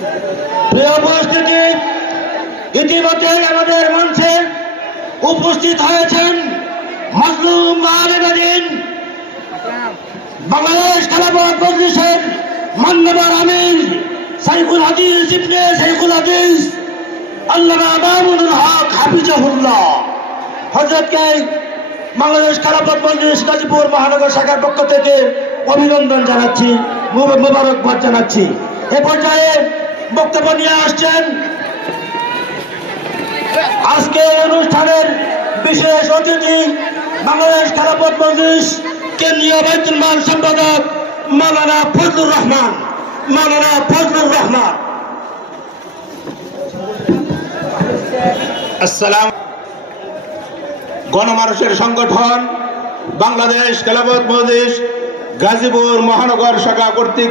প্রিয় উপস্থিতি, ইতিমধ্যে আমাদের মঞ্চে উপস্থিত হয়েছেন মজলুম আলেম বাংলাদেশ খেলাফত মজলিসের মাননীয় আমির সাইফুল হাদিস ইবনে সাইফুল হাদিস আল্লামা মামুনুল হক হাফিজাহুল্লাহ হযরতকে বাংলাদেশ খেলাফত মজলিস গাজীপুর মহানগর শাখার পক্ষ থেকে অভিনন্দন জানাচ্ছি, মোবারকবাদ জানাচ্ছি। এ পর্যায়ে বক্তব্য নিয়ে আসছেন আজকে অনুষ্ঠানের বিশেষ অতিথি বাংলাদেশ খেলাফত মজলিস কেন্দ্রীয় বাইতুল মাল সম্পাদক মাওলানা ফজলুর রহমান। আসসালাম। গণমানুষের সংগঠন বাংলাদেশ খেলাফত মজলিস গাজীপুর মহানগর শাখা কর্তৃক